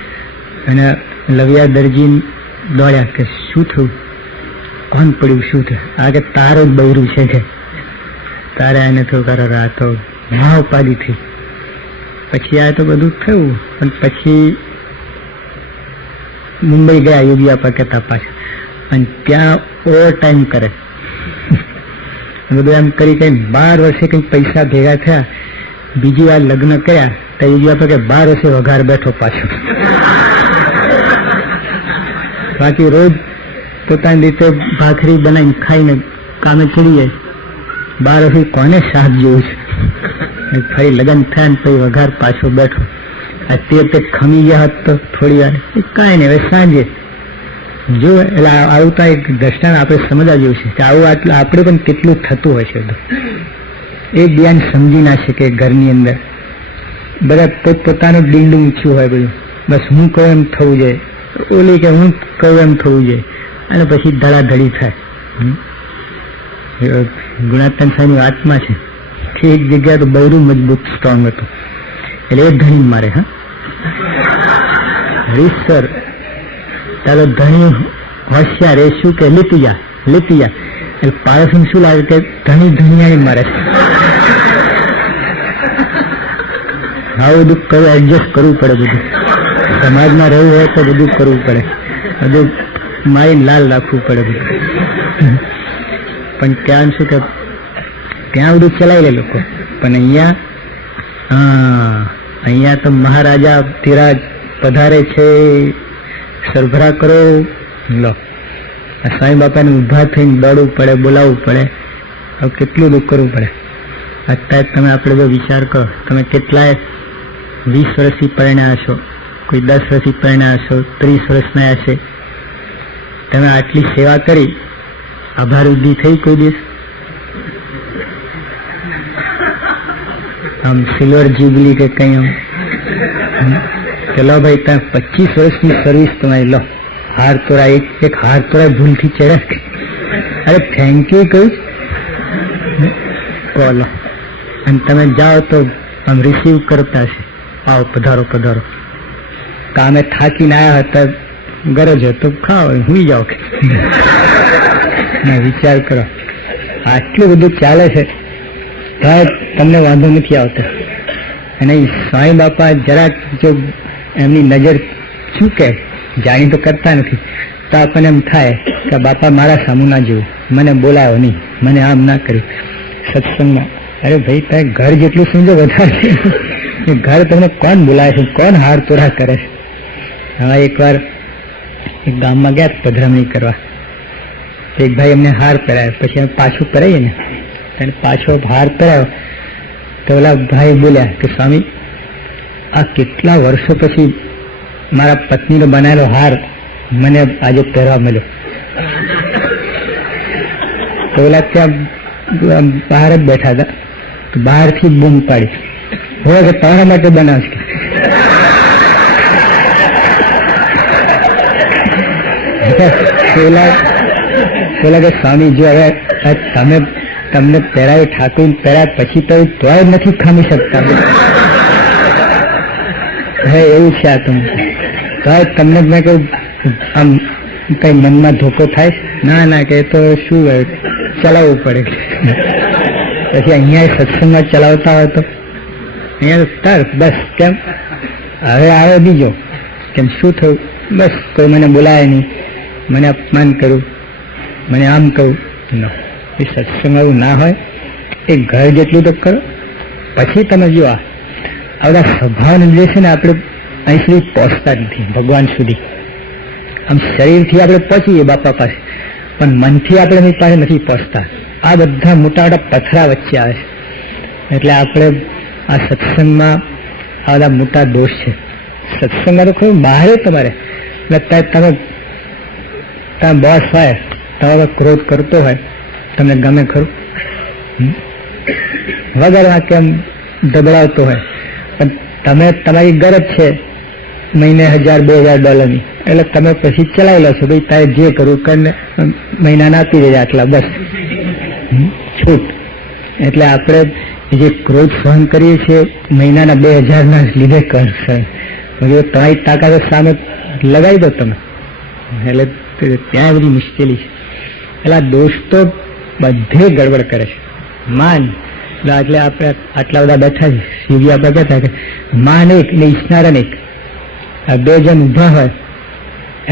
અને લવિયા દરજી દોડ્યા કે શું થયું, કોણ પડ્યું, શું થયું. આ કે તારો જ બૈરું છે કે તારે એને થયું કરે આ તો મહા ઉપાધિ થઈ. પછી આ તો બધું થયું. અને પછી મુંબઈ ગયા યોગી આપા કહેતા પાછા. અને ત્યાં ઓવર ટાઈમ કરે બધું એમ કરી કઈ 12 વર્ષે કંઈક પૈસા ભેગા થયા. બીજી વાર લગ્ન કર્યા તો યોગી આપા કે 12 વર્ષે વઘાર બેઠો પાછો. બાકી રોજ પોતાની રીતે ભાખરી બનાવીને ખાઈને કામે ચડી જાય. 12 વર્ષે કોને શાક જેવું છે. ફરી લગ્ન થયા ને પછી વઘાર પાછો બેઠો. તે ખમી ગયા હોત તો થોડી વાર કાંઈ નહીં, હવે સાંજે જો. એટલે આવું તો એક દ્રષ્ટાંત આપણે સમજવા જેવું છે કે આવું આપણે પણ કેટલું થતું હોય છે. એક બીજાને સમજી ના શકે. ઘરની અંદર બધા પોતપોતાનું ડીંડું ઊંચું હોય બધું. બસ હું કહું એમ થવું જોઈએ, ઓલી કે હું કહું એમ થવું જોઈએ. અને પછી ધડાધડી થાય. ગુણાત્તન સાહેબની વાતમાં છે કે એક જગ્યાએ તો બહુ મજબૂત સ્ટ્રોંગ હતું. એટલે એ ધણી મારે. હા રીસર ચાલો ધણી હોશિયાર, એ શું કે લીપી જા. એટલે પાડોશી શું લાગે કે ધણી ધણીયા મારે. આવું બધું કયું એડજસ્ટ કરવું પડે. બધું સમાજમાં રહેવું હોય તો બધું કરવું પડે. બધું મારીને લાલ રાખવું પડે બધું. પણ ત્યાં શું કે ત્યાં બધું ચલાવી લે લોકો. પણ અહીંયા તો મહારાજા ધીરાજ પધારે છે, સરભરા કરો. લો સાંઈ બાપાને ઊભા થઈને દોડવું પડે, બોલાવવું પડે. હવે કેટલું દુઃખ કરવું પડે. અત્યારે તમે આપણે જો વિચાર કરો, તમે કેટલાય 20 વર્ષથી પરણ્યા હશો, કોઈ 10 વર્ષથી પરણ્યા હશો, 30 વર્ષના હશે. તમે આટલી સેવા કરી, આભાર વૃદ્ધિ થઈ કોઈ દિવસ? આમ સિલ્વર જ્યુબલી કે કઈ આમ ચલો ભાઈ ત્યાં 25 વર્ષની સર્વિસ તમારી, લો હાર તોરા એક હાર તોરા ભૂલથી ચડે. અરે થેન્ક યુ કહ્યું લો. અને તમે જાઓ તો આમ રિસીવ કરતા છે, આવો પધારો પધારો. કામે થાકીને આવ્યા હતા, ગરજ હોય તો ખાઓ, હુઈ જાઓ. વિચાર કરો આટલું બધું ચાલે છે, તમને વાંધો નથી આવતો. અને સાંઈ બાપા જરાક જો એમની નજર ચૂકે, જાણી તો કરતા નથી, તો આપણને એમ થાય કે બાપા મારા સામું ના જેવું, મને બોલાયો નહીં, મને આમ ના કર્યું. સત્સંગમાં અરે ભાઈ તારે ઘર જેટલું સમજો વધારે ઘર તમને કોણ બોલાવે છે, કોણ હાર તોરા કરે છે. હા એકવાર એક ગામમાં ગયા પધરામણી કરવા, એક ભાઈ એમને હાર પહેરાયો, પછી અમે પાછું પહેરાઈએ ને અને પાછો હાર પહેરાયો તો ઓલા ભાઈ બોલ્યા કે સ્વામી આ કેટલા વર્ષો પછી મારા પત્નીનો બનાવેલો હાર મને આજે પહેરવા મળ્યો. તો ઓલા ત્યાં બહાર જ બેઠા હતા, બહારથી બૂમ પાડી હવે કે તમારા માટે બનાવશે. પેલા કે સ્વામી જો હવે તમે તમને પહેરાવી ઠાકોર પહેર્યા પછી તો તોય નથી ખામી શકતા. હે એવું છે આ તમે તો તમને મેં કહ્યું આમ કઈ મનમાં ધોકો થાય? ના ના કે તો શું ચલાવવું પડે. પછી અહીંયા સત્સંગમાં ચલાવતા હોય તો અહીંયા તરત બસ કેમ હવે આવ્યો બીજો કેમ શું થયું, બસ કોઈ મને બોલાય નહીં, મને અપમાન કર્યું, મને આમ કહું. એ સત્સંગ આવું ના હોય. એ ઘર જેટલું તો કરો. પછી તમે જો આ બધા સ્વભાવને લીધે છે ને આપણે અહીં સુધી પહોંચતા નથી ભગવાન સુધી. આમ શરીરથી આપણે પહોંચીએ બાપા પાસે, પણ મનથી આપણે એની પાસે નથી પહોંચતા. આ બધા મોટા મોટા પથરા વચ્ચે આવે છે. એટલે આપણે આ સત્સંગમાં આ બધા મોટા દોષ છે. સત્સંગમાં તો ખરું બહાર તમારે તમે બોસ હોય, તમારો ક્રોધ કરતો હોય, તમને ગમે ખરું? વગર કેમ દબડાવતો હોય, પણ તમે તમારી ગરજ છે મહિને $1000-2000 એટલે તમે પછી ચલાવી લો છો. ભાઈ તારે જે કરવું કરીને મહિનાના આપી દેજે આટલા, બસ છૂટ. એટલે આપણે જે ક્રોધ સહન કરીએ છીએ મહિનાના 2000 લીધે કરશે. તમારી તાકાત સામે લગાવી દો તમે. એટલે ત્યાં બધી મુશ્કેલી છે. એટલે આ દોષ તો બધે ગડબડ કરે છે. માન એટલે આપણે આટલા બધા બેઠા છે, શિવજી આપણે કહેતા કે માન એક ને ઈશ્નારન એક. આ બે જણ ઉભા હોય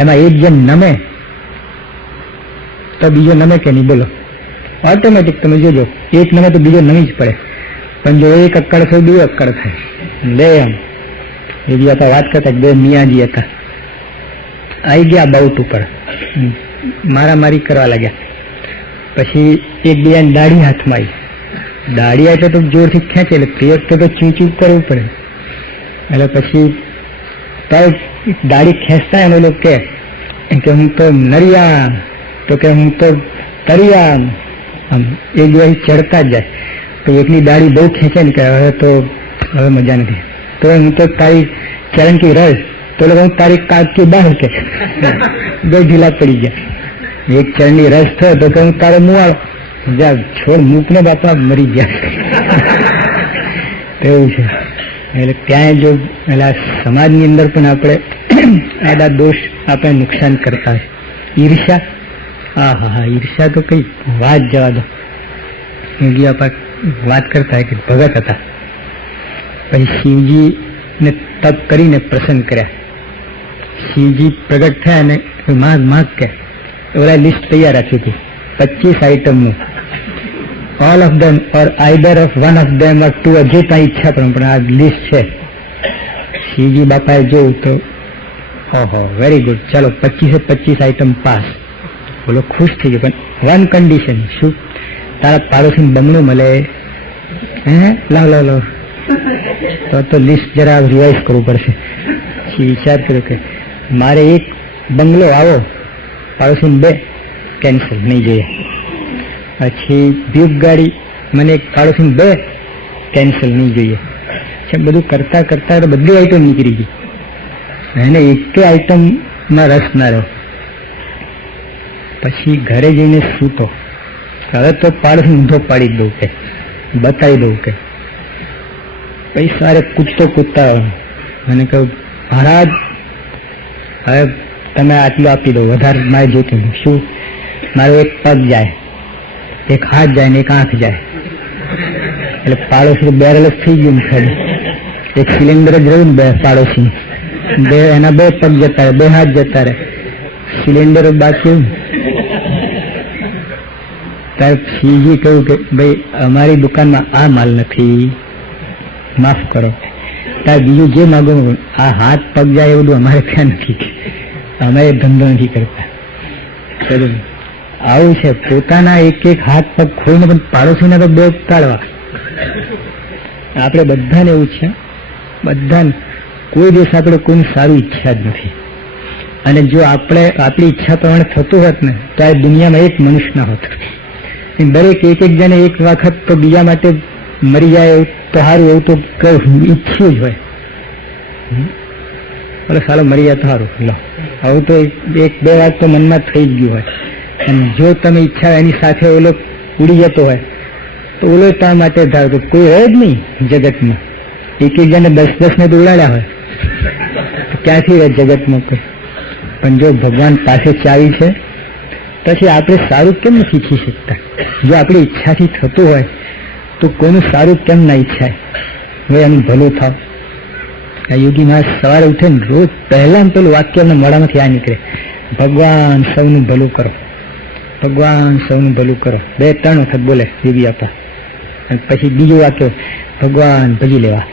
એમાં એક જણ નમે તો બીજો નમે કે નહીં? બોલો, ઓટોમેટિક તમે જોજો એક નમે તો બીજો નમી જ પડે. પણ જો એક અક્કડ થાય બીજો અક્કડ થાય. બે એમ એ બી આપણે વાત કરતા બે મિયાજી હતા, આવી ગયા બાઉટ ઉપર, મારામારી કરવા લાગ્યા. પછી એક બીજાની દાઢી હાથમાં આવી. દાઢી એટલે તો જોરથી ખેંચે એટલે પ્રિયક તો ચૂંચું કરવું પડે. એટલે પછી દાઢી ખેંચતા એનો લોકો કે હું તો નરિયા, તો કે હું તો તરિયા. આમ એક દિવસ ચડતા જ જાય. તો એકની દાઢી બહુ ખેંચે ને કે હવે તો હવે મજા નથી, તો હું તો તારી ચરણ કી રસ, તો લોકો હું તારી કાક કી બહાર કે બે ઢીલા પડી ગયા. એક ચરણની રસ થયો તો હું તારો મુવાળ જા છોડ મૂકને બાપા મરી ગયા. એવું છે. એટલે ત્યાં જો એટલે સમાજની અંદર પણ આપણે આડા દોષ આપણે નુકસાન કરતા હોય. ઈર્ષ્યા, હા ઈર્ષ્યા તો કઈ વાત જવા દો. યોગી આપણે વાત કરતા હોય કે ભગત હતા, પછી શિવજીને તપ કરીને પ્રસન્ન કર્યા. શિવજી પ્રગટ થયા ને માગ કે ઓલા લિસ્ટ તૈયાર રાખ્યું હતું 25 આઈટમનું. All of them or either of one of them or two, જે ત્યાં ઈચ્છા પણ આ લિસ્ટ છે. શિવજી બાપાએ જોયું તો ઓહો વેરી ગુડ, ચાલો 25 આઈટમ પાસ. બોલો ખુશ થઈ ગયો. પણ વન કન્ડિશન, શું? તારા પાડોશી બમણું મળે. લાવ તો લિસ્ટ જરા રિવાઇઝ કરવું પડશે. પછી વિચાર કર્યો કે મારે એક બંગલો આવો, પાડોશી 2 કેન્સલ, નહીં જોઈએ. પછી બીક ગાડી, મને એક પાડોશી 2 કેન્સલ, નહીં જોઈએ. બધું કરતા કરતા બધી આઈટમ નીકળી ગઈ. એને એક આઈટમમાં રસ ના રહ્યો. પછી ઘરે જઈને સૂતો. હવે તો પાડોશી ઊંધો પાડી દઉં કે બતાવી દઉં કે પછી સારે કૂદતા મને કહું મહારાજ હવે તમે આટલું આપી દો, વધારે મારે જોતું નહીં. શું? મારો એક પગ જાય, એક હાથ જાય ને એક આંખ જાય. એટલે પાડોશી બેરલ જ થઈ ગયું. ખાલી એક સિલિન્ડર જ રહ્યું ને પાડોશી, એના 2 પગ જતા રહે, 2 હાથ જતા રહે, સિલિન્ડર બાકી. ત્યારે શ્રીજી કહ્યું કે ભાઈ અમારી દુકાનમાં આ માલ નથી, માફ કરો. ત્યારે બીજું જે માગો આ હાથ પગ જાય એવું અમારે ત્યાં નથી, અમે ધંધો નથી કરતા. આવું છે, પોતાના એક એક હાથ પગ ખોઈને પણ પાડોશીને તો બે કાઢવા. આપણે બધાને એવું છે, બધાને કોઈ દિવસ આપણે કોઈની સારી ઈચ્છા જ નથી. અને જો આપણે આપણી ઈચ્છા પ્રમાણે થતું હોત ને તો આ દુનિયામાં એક મનુષ્ય ના હોત. દરેક એક એક જણે એક વખત તો બીજા માટે મરી જાય એવું તો સારું, એવું તો ઈચ્છ્યું જ હોય. બોલો સાલો મરી જાય તો સારું, લો આવું તો એક બે વાત તો મનમાં થઈ જ ગયું હોય. અને જો તમે ઈચ્છા એની સાથે ઓલો ઉડી જતો હોય તો ઓલો તમારા માટે ધારો કોઈ રહે જ નહીં જગતમાં. એક એક જણે 10-10 ને ઉડાડ્યા હોય તો ક્યાંથી રહે જગતમાં કોઈ? પણ જો ભગવાન પાસે ચાવી છે પછી આપણે સારું કેમ નથી શીખી શકતા? જો આપણી ઈચ્છાથી થતું હોય તો કોઈનું સારું કેમ ના ઈચ્છાય? હવે એનું ભલું થાવ. આ યોગી મહારાજ સવારે ઉઠે ને રોજ પહેલા પેલું વાક્ય એમના મોઢામાંથી આ નીકળે, ભગવાન સૌનું ભલું કરો, ભગવાન સૌનું ભલું કરો. 2-3 વખત બોલે યોગી આપા. અને પછી બીજું વાક્ય ભગવાન ભજી લેવા,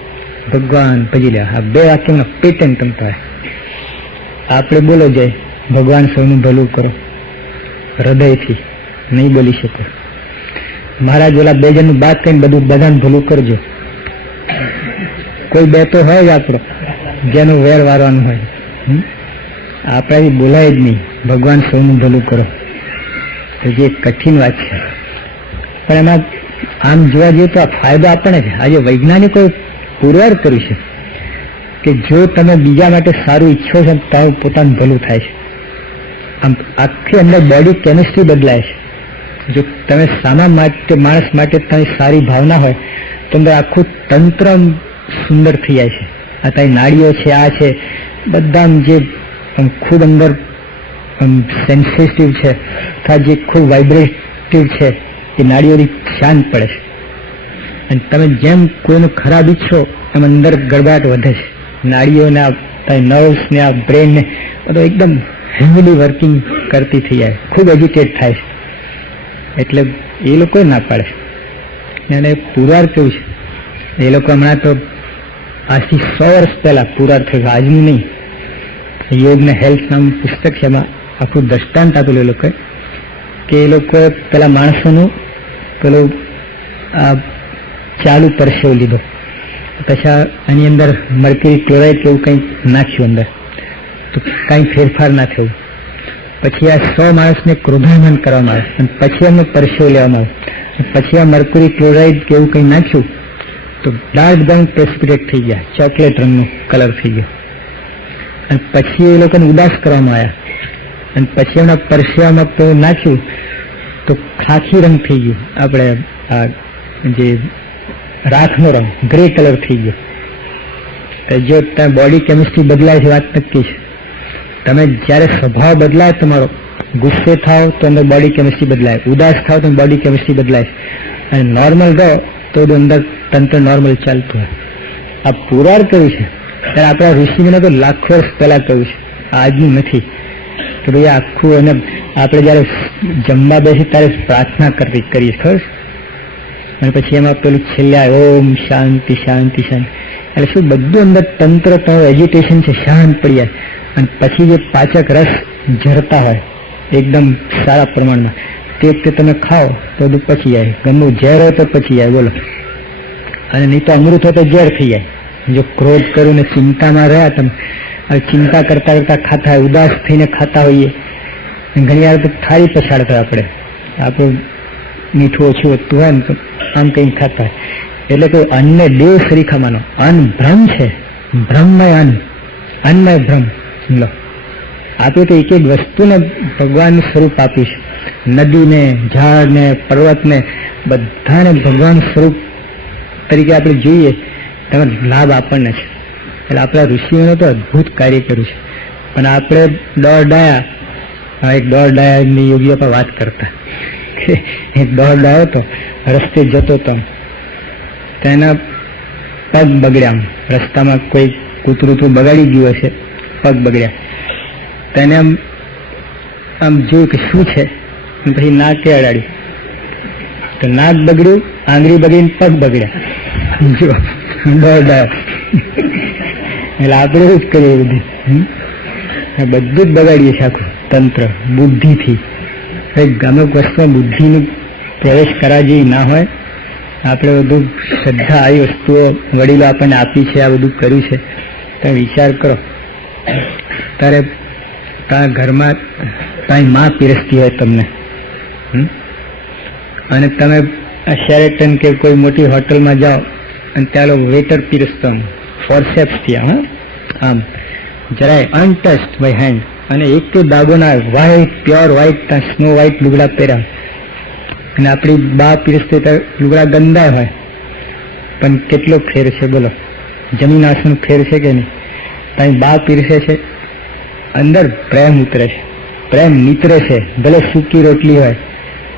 ભગવાન ભજી લેવા. આ 2 વાક્યનો પેટર્ન તમતા આપણે બોલો જાય ભગવાન સૌનું ભલું કરો હૃદયથી નહીં બોલી શકો. મહારાજ ઓલા 2 જણનું બાદ કહીને બધું બધાને ભલું કરજો. કોઈ 2 તો હોય જ આપણો જેનું વેર વારવાનું હોય. આપણાથી બોલાય જ નહીં ભગવાન સૌનું ભલું કરો. જે કઠિન વાત છે, પણ એમાં આમ જોવા જઈએ તો આ ફાયદો આપણને છે. આજે વૈજ્ઞાનિકોએ પુરવાર કર્યું છે કે જો તમે બીજા માટે સારું ઈચ્છો છો તો પોતાનું ભલું થાય છે. આમ આખી અંદર બોડી કેમિસ્ટ્રી બદલાય છે. જો તમે સામા માટે માણસ માટે તમારી સારી ભાવના હોય તો અંદર આખું તંત્ર સુંદર થઈ જાય છે. આ તારી નાડીઓ છે, આ છે, બધા જે ખૂબ અંદર સેન્સિટિવ છે અથવા જે ખૂબ વાઇબ્રેટિવ છે એ નાડીઓથી શાંત પડે છે. અને તમે જેમ કોઈનું ખરાબ ઈચ્છો એમ અંદર ગડબડાટ વધે છે. નાડીઓના નર્વ્સ ને આ બ્રેન ને બધું એકદમ હેવીલી વર્કિંગ કરતી થઈ જાય, ખૂબ એજિટેટ થાય છે. એટલે એ લોકો ના પાડે છે. અને પુરવાર કેવું છે, એ લોકો હમણાં તો આજથી 100 વર્ષ પહેલા પુરવાર થયું, આજનું નહીં. યોગ ને હેલ્થ નામનું પુસ્તક છે, એમાં આખું દ્રષ્ટાંત આપેલું એ લોકોએ કે એ લોકો પેલા માણસોનું પેલું આ ચાલુ પરસેવો લીધો, પછી આની અંદર મર્ક્યુરી ક્લોરાઇડ કેવું કંઈક નાખ્યું અંદર, તો કાંઈ ફેરફાર ના થયું. પછી આ 100 માણસને ક્રોધાયમાન કરવામાં આવે અને પછી એમને પરસેવો લેવામાં આવે. પછી આ મર્ક્યુરી ક્લોરાઇડ કેવું કંઈ નાખ્યું તો ડાર્ક બ્રાઉન પ્રેસિપિટેટ થઈ ગયા, ચોકલેટ રંગનો કલર થઈ ગયો. અને પછી એ લોકોને ઉદાસ કરવામાં આવ્યા અને પછી એમના પરસેવામાં પેલું નાખ્યું તો ખાખી રંગ થઈ ગયું, આપણે આ જે રાખનો રંગ ગ્રે કલર થઈ ગયો. જો ત્યાં બોડી કેમિસ્ટ્રી બદલાય છે વાત નક્કી છે. તમે જ્યારે સ્વભાવ બદલાય તમારો, ગુસ્સે થાવ તો અંદર બોડી કેમિસ્ટ્રી બદલાય, ઉદાસ થાવ તો બોડી કેમિસ્ટ્રી બદલાય, અને નોર્મલ રહો તો અંદર તંત્ર નોર્મલ ચાલતું હોય. આ પુરાર કર્યું છે ત્યારે આપણા ઋષિને તો લાખો વર્ષ પહેલા કહ્યું છે, આજનું નથી. કે ભાઈ આખું અને આપણે જયારે જમવા બેસી ત્યારે પ્રાર્થના કરીએ ખબર, અને પછી એમાં પેલું છેલ્લે ઓમ શાંતિ શાંતિ શાંતિ, એટલે શું બધું અંદર તંત્ર તમારું એજિટેશન છે શાંત પડી જાય. અને પછી જે પાચક રસ ઝરતા હોય એકદમ સારા પ્રમાણમાં તે વખતે તમે ખાઓ તો બધું પચી જાય. ગમનું ઝેર હોય તો પચી જાય, બોલો. અને નહીં તો અમૃત હોય તો ઝેર થઈ જાય. જો ક્રોધ કર્યું ને ચિંતામાં રહ્યા તમે, ચિંતા કરતા કરતા ખાતા હોય, ઉદાસ થઈને ખાતા હોઈએ, ઘણી વાર તો થાળી પછાડતા આપણું મીઠું ઓછું વધતું હોય ને તો આમ કંઈ ખાતા હોય. એટલે કે અન્નને દેવ સરીખા માનો. અન્ન ભ્રમ છે, બ્રહ્મમય અન્ન, અન્નમય ભ્રમ. લો આપણે તો એક એક વસ્તુને ભગવાનનું સ્વરૂપ આપ્યું છે. નદીને, ઝાડને, પર્વતને બધાને ભગવાન સ્વરૂપ તરીકે આપણે જોઈએ તમે લાભ આપણને છે. એટલે આપણા ઋષિઓને તો અદભુત કાર્ય કર્યું છે. પણ આપણે એક દોડ ડાયાની યોગીઓ પર વાત કરતા, એક દોડ ડાયો તો રસ્તે જતો હતો, તેના પગ બગડ્યા. રસ્તામાં કોઈ કૂતરું બગાડી ગયું હશે, પગ બગડ્યા. તેને આમ જોયું કે શું છે, પછી નાકે અડાડ્યું. તો નાક બગડ્યું, આંગળી બગડીને પગ બગડ્યા. જો એટલે આપણે જ કરીએ બધું, બધું જ બગાડીએ છીએ આખું તંત્ર બુદ્ધિથી. અમુક વસ્તુમાં બુદ્ધિનું પ્રવેશ કરવા જેવી ના હોય. આપણે બધું શ્રદ્ધા આવી વસ્તુઓ વડીલો આપણને આપી છે, આ બધું કર્યું છે. તમે વિચાર કરો, તારે તારા ઘરમાં તારી માં પીરસતી હોય તમને, અને તમે શેરેટન કે કોઈ મોટી હોટલમાં જાઓ અને ત્યાં વેટર પીરસતો ફોરસેપ્સથી આમ જરાય અનટચ્ડ બાય હેન્ડ, અને એક તો દાગો ના white pure white snow white લુગડા પહેર્યા, અને આપણી બા પીરસતી ત્યારે લુગડા ગંદા હોય. પણ કેટલો ફેર છે બોલો, જમીન આસમાન ફેર છે કે નહીં? તારી બા પીરસે છે, અંદર પ્રેમ ઉતરે છે, પ્રેમ નીતરે છે. ભલે સૂકી રોટલી હોય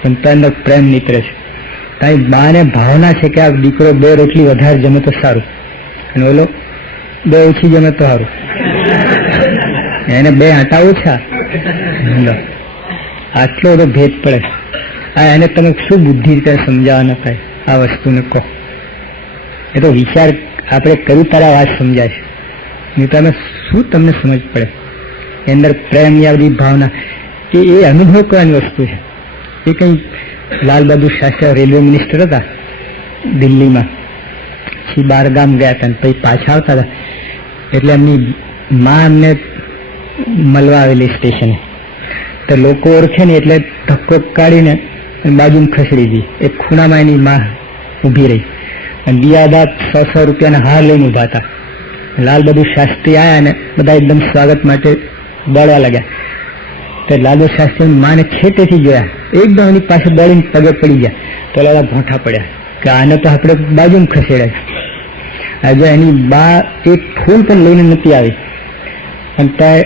પણ ત્યાં અંદર પ્રેમ નીતરે છે. તારી બાને ભાવના છે કે આ દીકરો 2 રોટલી વધારે જમે તો સારું, અને ઓલો 2 ઓછી જમે તો સારું, એને 2 આટા ઓછા. આટલો બધો ભેદ પડે. એને તમે શું બુદ્ધિ રીતે સમજાવવા ન થાય આ વસ્તુને કહો? એ તો વિચાર આપણે કર્યું તારા વાત સમજાય છે. તમે શું તમને સમજ પડે? એ અંદર પ્રેમ યા બધી ભાવના એ અનુભવ કરવાની વસ્તુ છે. એ કંઈ લાલ બહાદુર શાસ્ત્રી રેલવે મિનિસ્ટર હતા દિલ્હીમાં, પછી 12 ગામ ગયા હતા, પછી પાછા આવતા હતા. એટલે એમની માં એમને મળવા આવેલી સ્ટેશને. તો લોકો ઓળખે ને એટલે ધક્કો કાઢીને બાજુમાં ખસેડી હતી. એક ખૂણામાં એની માં ઊભી રહી, અને દિયાદા 100 રૂપિયાના હાર લઈને ઊભા હતા. લાલ બહાદુર શાસ્ત્રી આવ્યા ને બધા એકદમ સ્વાગત માટે દોડવા લાગ્યા. તો લાલ બહાદુર શાસ્ત્રી માને છેટેથી જોયા, એકદમ એની પાસે દોડીને પગે પડી ગયા. તો લાલા ભોંઠા પડ્યા કે આને તો આપણે બાજુમાં ખસેડાય. આજે એની બા એક ફૂલ પણ લઈને નથી આવી, અને ત્યાં